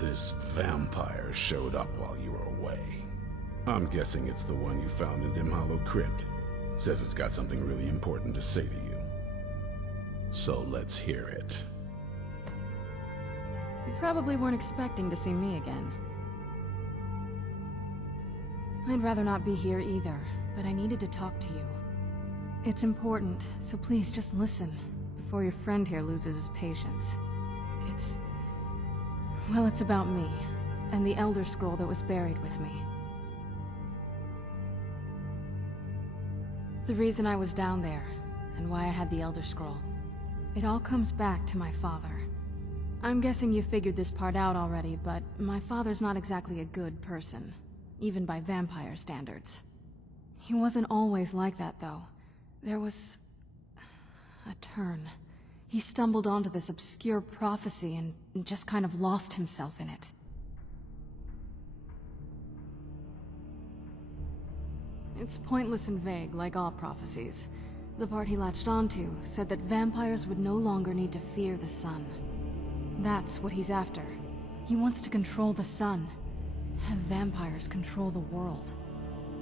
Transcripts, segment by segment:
This vampire showed up while you were away. I'm guessing it's the one you found in Dim Hollow Crypt. Says it's got something really important to say to you. So let's hear it. You probably weren't expecting to see me again. I'd rather not be here either, but I needed to talk to you. It's important, so please just listen, before your friend here loses his patience. Well, it's about me, and the Elder Scroll that was buried with me. The reason I was down there, and why I had the Elder Scroll. It all comes back to my father. I'm guessing you figured this part out already, but my father's not exactly a good person, even by vampire standards. He wasn't always like that, though. There was a turn. He stumbled onto this obscure prophecy and just kind of lost himself in it. It's pointless and vague, like all prophecies. The part he latched onto said that vampires would no longer need to fear the sun. That's what he's after. He wants to control the sun. Have vampires control the world.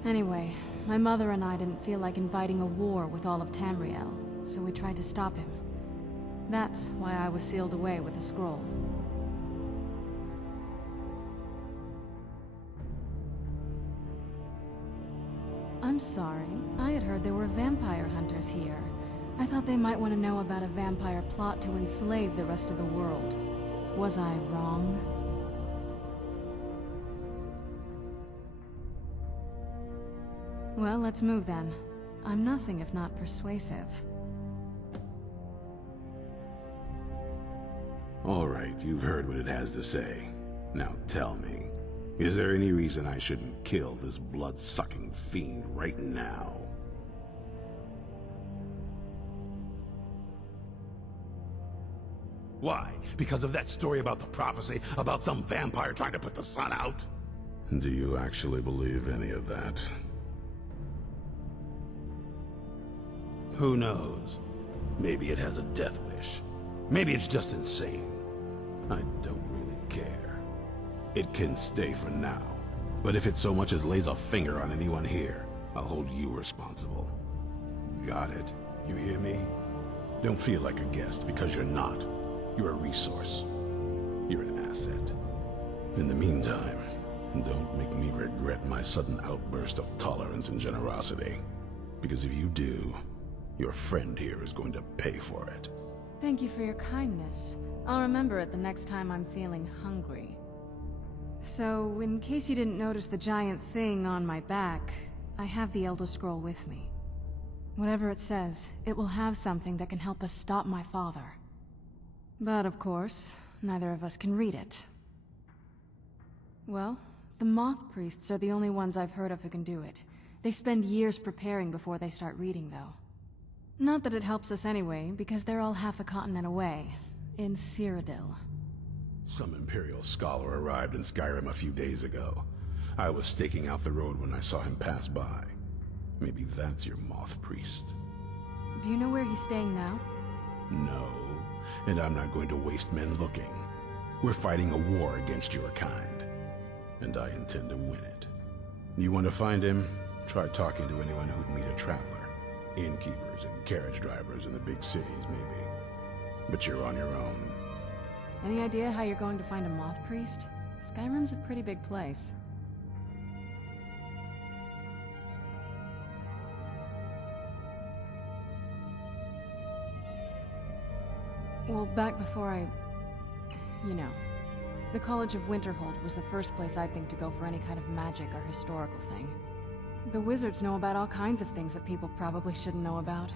Anyway, my mother and I didn't feel like inviting a war with all of Tamriel, so we tried to stop him. That's why I was sealed away with the scroll. I'm sorry. I had heard there were vampire hunters here. I thought they might want to know about a vampire plot to enslave the rest of the world. Was I wrong? Well, let's move then. I'm nothing if not persuasive. Alright, you've heard what it has to say. Now tell me, is there any reason I shouldn't kill this blood-sucking fiend right now? Why? Because of that story about the prophecy, about some vampire trying to put the sun out? Do you actually believe any of that? Who knows? Maybe it has a death wish. Maybe it's just insane. I don't really care. It can stay for now. But if it so much as lays a finger on anyone here, I'll hold you responsible. Got it? You hear me? Don't feel like a guest, because you're not. You're a resource. You're an asset. In the meantime, don't make me regret my sudden outburst of tolerance and generosity. Because if you do, your friend here is going to pay for it. Thank you for your kindness. I'll remember it the next time I'm feeling hungry. So, in case you didn't notice the giant thing on my back, I have the Elder Scroll with me. Whatever it says, it will have something that can help us stop my father. But of course, neither of us can read it. Well, the Moth Priests are the only ones I've heard of who can do it. They spend years preparing before they start reading, though. Not that it helps us anyway, because they're all half a continent away, in Cyrodiil. Some Imperial scholar arrived in Skyrim a few days ago. I was staking out the road when I saw him pass by. Maybe that's your Moth Priest. Do you know where he's staying now? No, and I'm not going to waste men looking. We're fighting a war against your kind, and I intend to win it. You want to find him? Try talking to anyone who'd meet a traveler. Innkeepers and carriage drivers in the big cities, maybe. But you're on your own. Any idea how you're going to find a Moth Priest? Skyrim's a pretty big place. Well, back before you know. The College of Winterhold was the first place I'd think to go for any kind of magic or historical thing. The wizards know about all kinds of things that people probably shouldn't know about.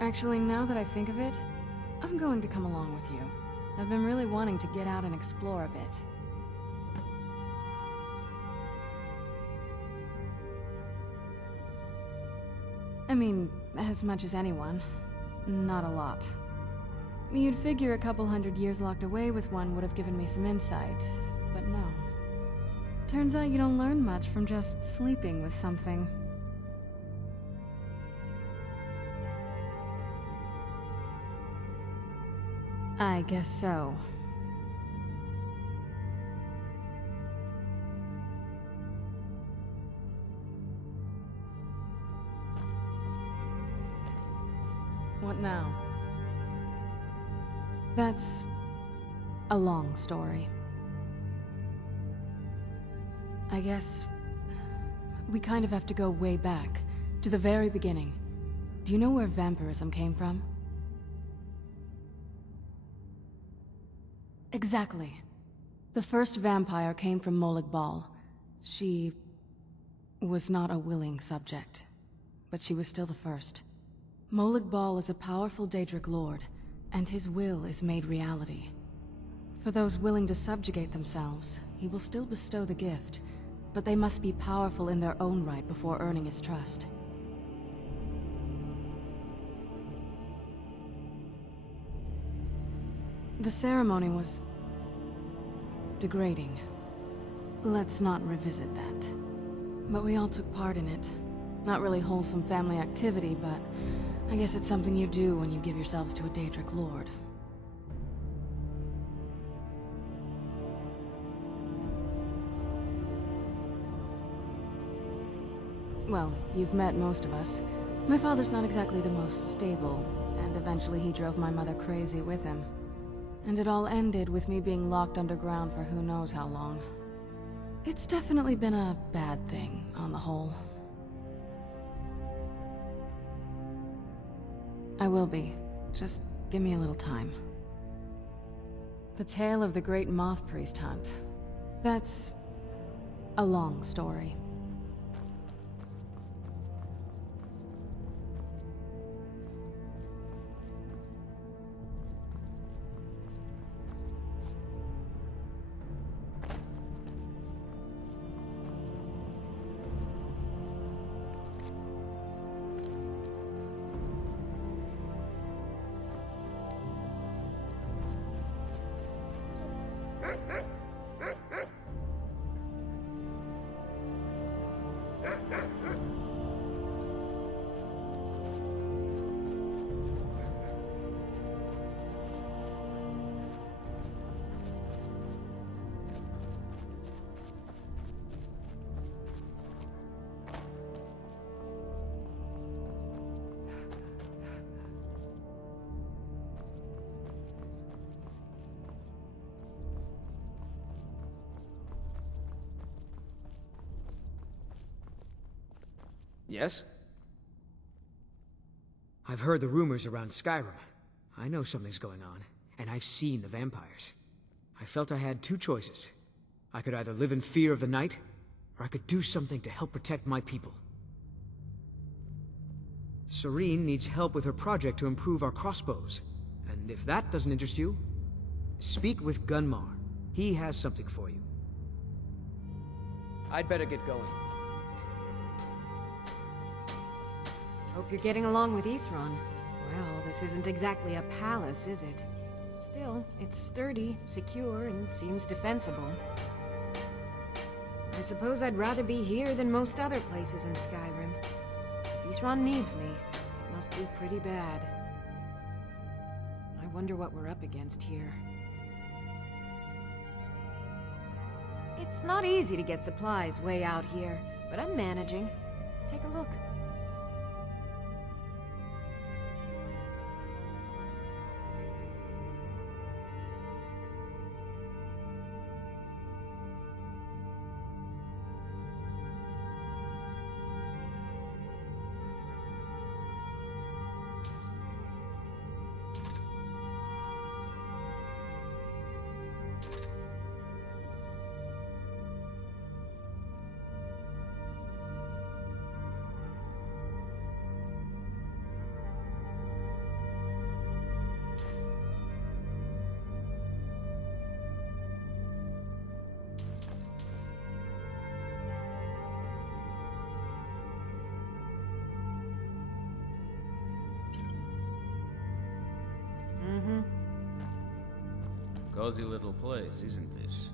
Actually, now that I think of it, I'm going to come along with you. I've been really wanting to get out and explore a bit. I mean, as much as anyone. Not a lot. You'd figure a couple 100 years locked away with one would have given me some insight, but no. Turns out you don't learn much from just sleeping with something. I guess so. What now? That's a long story. I guess we kind of have to go way back, to the very beginning. Do you know where vampirism came from? Exactly. The first vampire came from Molag Bal. She was not a willing subject, but she was still the first. Molag Bal is a powerful Daedric lord, and his will is made reality. For those willing to subjugate themselves, he will still bestow the gift, but they must be powerful in their own right before earning his trust. The ceremony was degrading. Let's not revisit that. But we all took part in it. Not really wholesome family activity, but I guess it's something you do when you give yourselves to a Daedric lord. Well, you've met most of us. My father's not exactly the most stable, and eventually he drove my mother crazy with him. And it all ended with me being locked underground for who knows how long. It's definitely been a bad thing, on the whole. I will be. Just give me a little time. The tale of the great moth priest hunt. That's a long story. Yes? I've heard the rumors around Skyrim. I know something's going on, and I've seen the vampires. I felt I had two choices. I could either live in fear of the night, or I could do something to help protect my people. Serene needs help with her project to improve our crossbows. And if that doesn't interest you, speak with Gunmar. He has something for you. I'd better get going. Hope you're getting along with Isran. Well, this isn't exactly a palace, is it? Still, it's sturdy, secure, and seems defensible. I suppose I'd rather be here than most other places in Skyrim. If Isran needs me, it must be pretty bad. I wonder what we're up against here. It's not easy to get supplies way out here, but I'm managing. Take a look. Cozy little place, isn't this?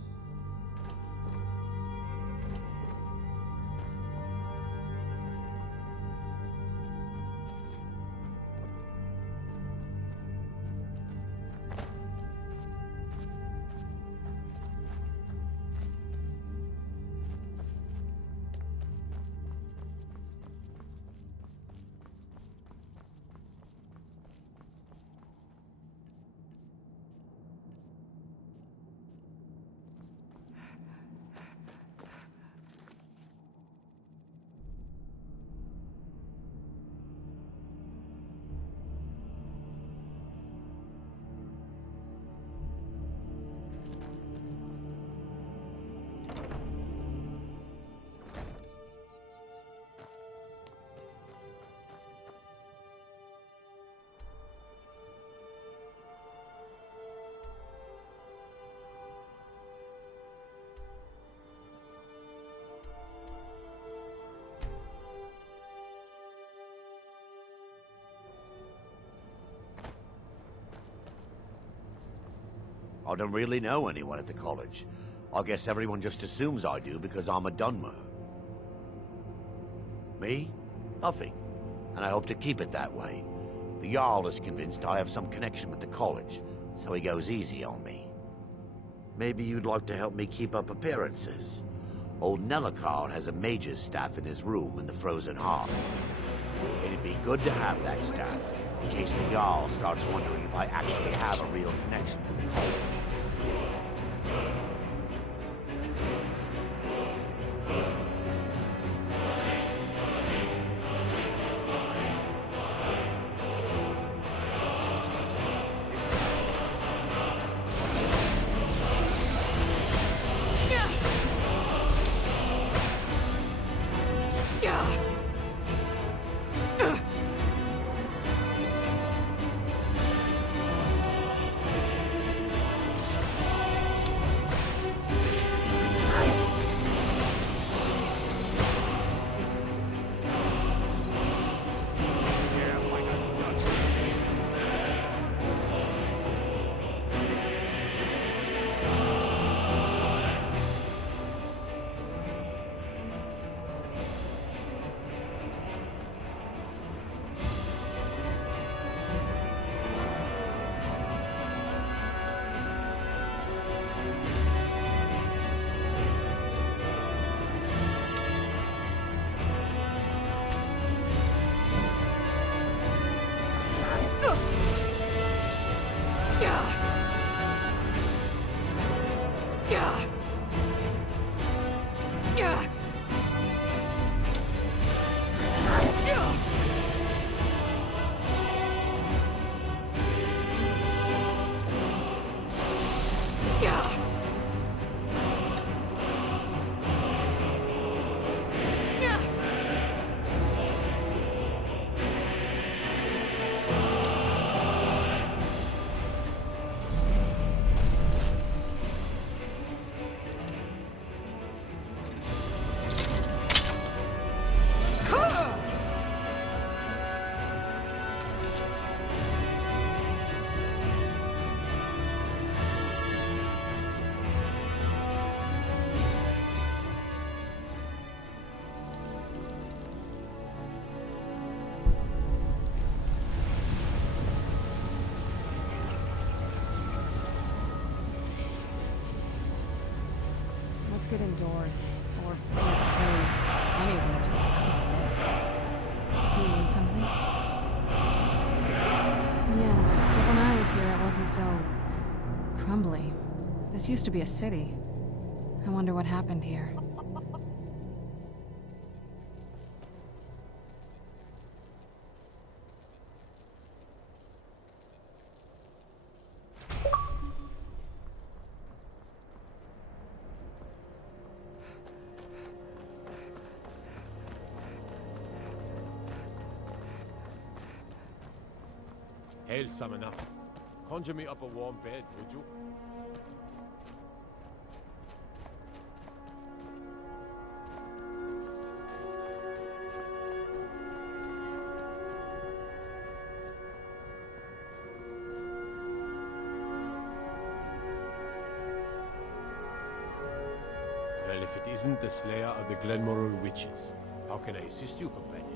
I don't really know anyone at the college. I guess everyone just assumes I do because I'm a Dunmer. Me? Nothing. And I hope to keep it that way. The Jarl is convinced I have some connection with the college, so he goes easy on me. Maybe you'd like to help me keep up appearances. Old Nellicard has a mage's staff in his room in the Frozen Heart. It'd be good to have that staff, in case the Jarl starts wondering if I actually have a real connection to the college. Let's get indoors. Or in a cave. Anywhere, just out of this. Do you need something? Yes, but when I was here, it wasn't so crumbly. This used to be a city. I wonder what happened here. Hail, summoner. Conjure me up a warm bed, would you? Well, if it isn't the slayer of the Glenmoral witches, how can I assist you, companion?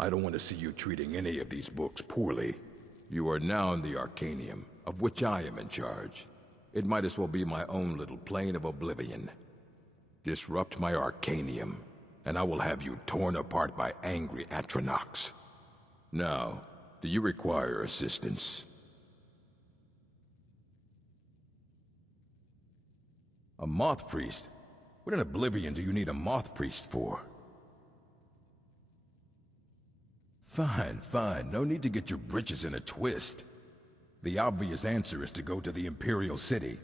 I don't want to see you treating any of these books poorly. You are now in the Arcanium, of which I am in charge. It might as well be my own little plane of oblivion. Disrupt my Arcanium, and I will have you torn apart by angry Atronachs. Now, do you require assistance? A Moth Priest? What in Oblivion do you need a Moth Priest for? Fine, fine. No need to get your britches in a twist. The obvious answer is to go to the Imperial City.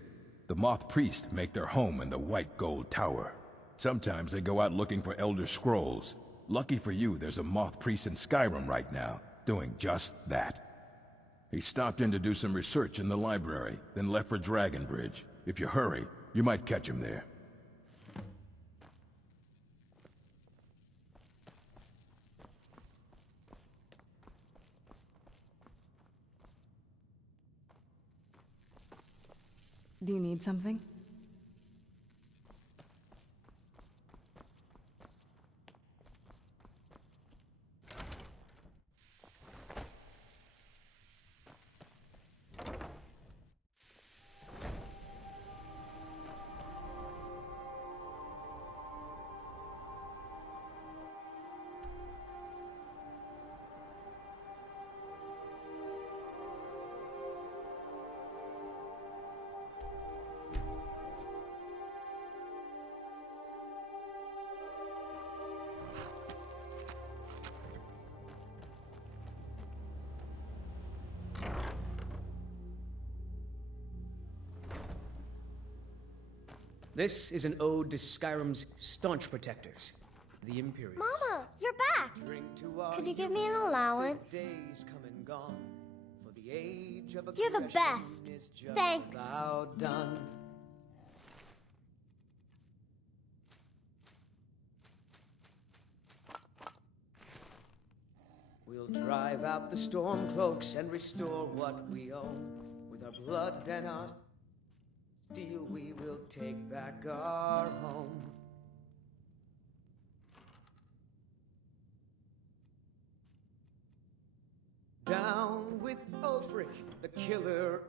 The Moth Priests make their home in the White Gold Tower. Sometimes they go out looking for Elder Scrolls. Lucky for you, there's a Moth Priest in Skyrim right now, doing just that. He stopped in to do some research in the library, then left for Dragonbridge. If you hurry, you might catch him there. Do you need something? This is an ode to Skyrim's staunch protectors, the Imperials. Mama, you're back! Could you give me an allowance? You're the best. Thanks. We'll drive out the Stormcloaks and restore what we own. With our blood and our steel, we will take back our home. Down with Ulfric, the killer.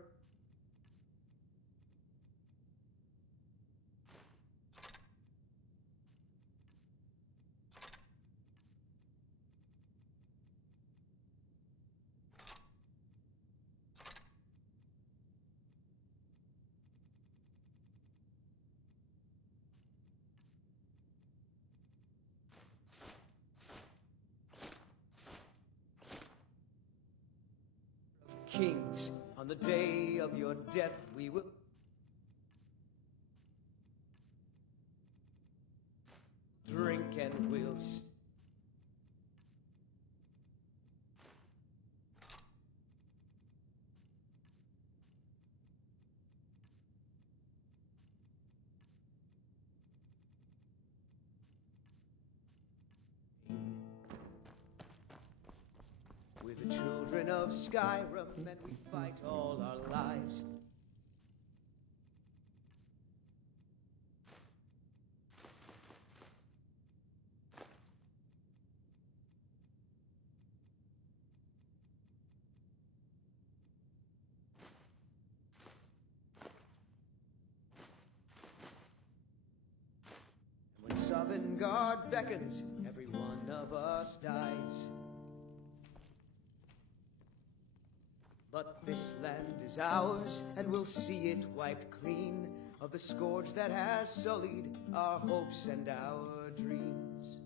Kings, on the day of your death we will drink and we'll we're the children of Skyrim, and we fight all our lives. When Dawnguard beckons, every one of us dies. But this land is ours, and we'll see it wiped clean of the scourge that has sullied our hopes and our dreams.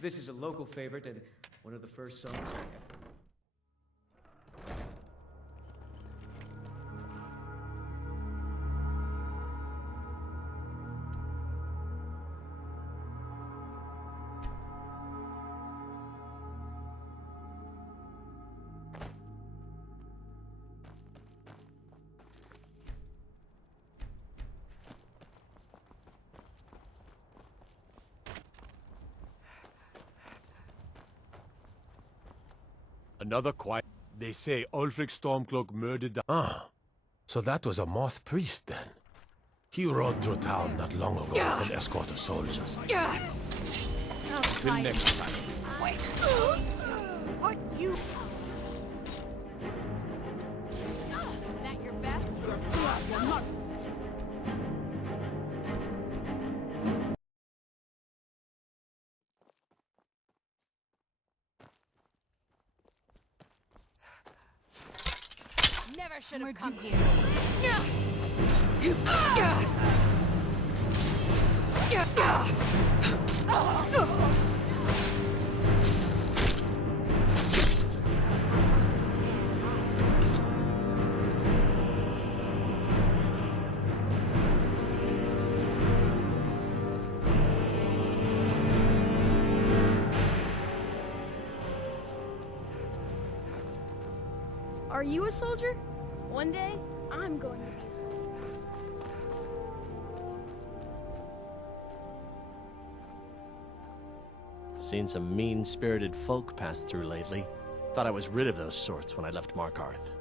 This is a local favorite and one of the first songs I ever. Another quiet. They say Ulfric Stormcloak murdered the... Ah, so that was a Moth Priest then. He rode through town not long ago with an escort of soldiers. Till next time. Wait. What you? That your best? Never should have come here. Are you a soldier? One day, I'm going to be a soldier. Seen some mean-spirited folk pass through lately. Thought I was rid of those sorts when I left Markarth.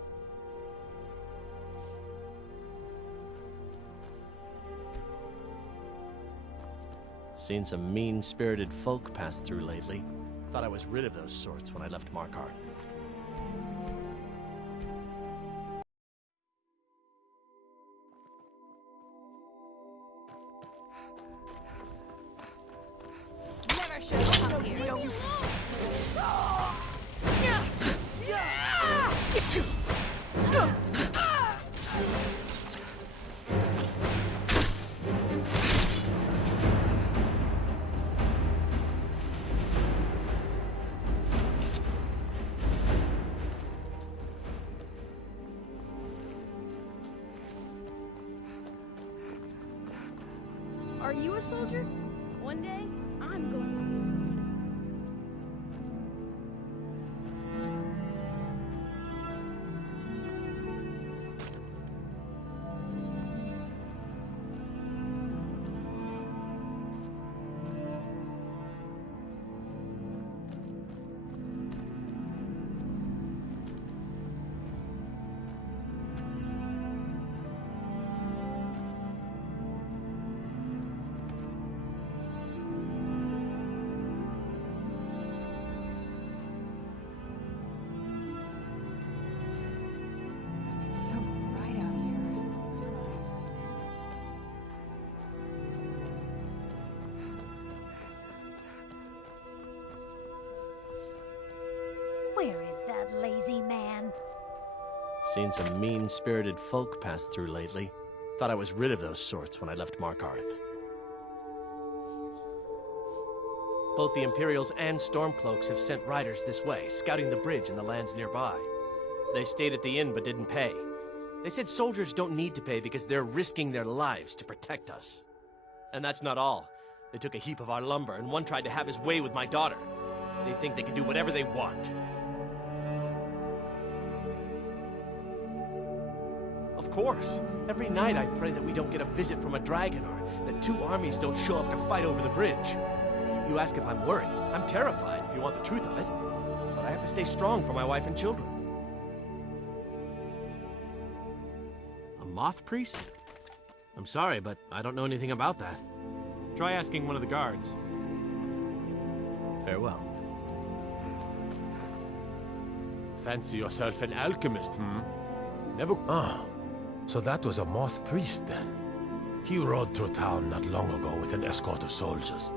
Seen some mean-spirited folk pass through lately. Thought I was rid of those sorts when I left Markarth. Never should have come here. Don't. Are you a soldier? One day, I'm going to be a soldier. It's so bright out here. I don't understand it. Where is that lazy man? Seen some mean-spirited folk pass through lately. Thought I was rid of those sorts when I left Markarth. Both the Imperials and Stormcloaks have sent riders this way, scouting the bridge and the lands nearby. They stayed at the inn but didn't pay. They said soldiers don't need to pay because they're risking their lives to protect us. And that's not all. They took a heap of our lumber, and one tried to have his way with my daughter. They think they can do whatever they want. Of course. Every night I pray that we don't get a visit from a dragon, or that two armies don't show up to fight over the bridge. You ask if I'm worried. I'm terrified, if you want the truth of it. But I have to stay strong for my wife and children. A moth priest? I'm sorry, but I don't know anything about that. Try asking one of the guards. Farewell. Fancy yourself an alchemist, hmm? Never... Ah, so that was a moth priest then. He rode through town not long ago with an escort of soldiers.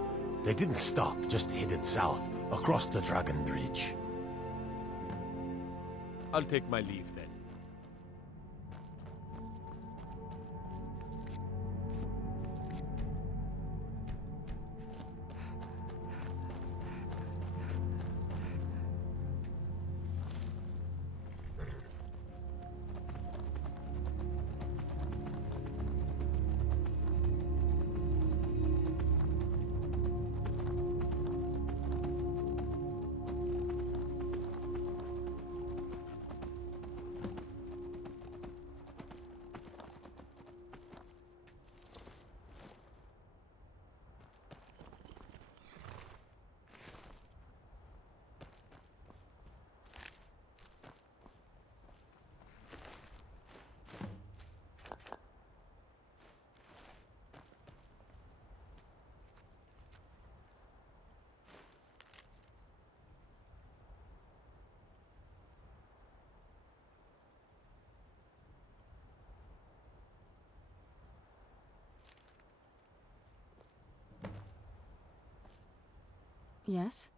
They didn't stop, just headed south, across the Dragon Bridge. I'll take my leave then. Yes?